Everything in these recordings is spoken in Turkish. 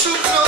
should know.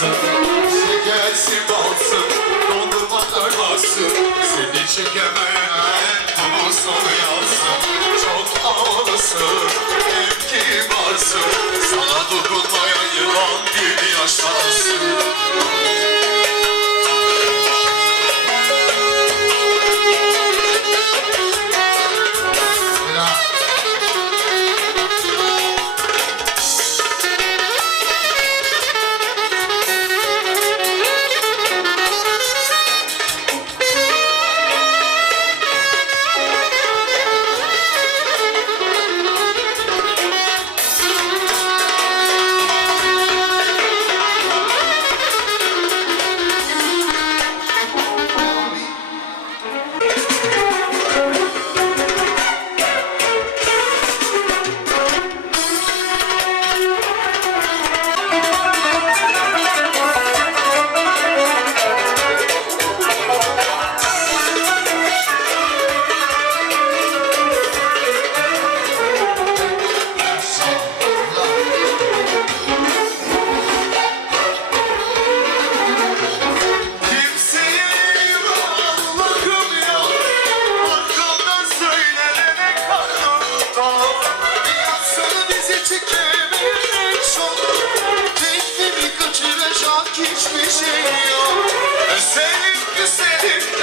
kalsın Bize gelsin balsın Dondurmalar baksın Seni çekemeyen Bunun sonu yansın Çok ağlasın. Evki varsın. Sana dokunmayan hiçbir şey yok. Güzelim güzelim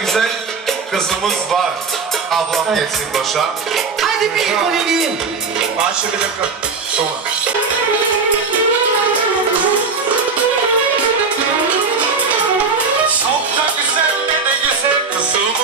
güzel kızımız var. Ablam evet. geçsin başa. Hadi bir koliliyim. Başla bir dakika. Sonra. Çok da güzel ne de güzel kızım.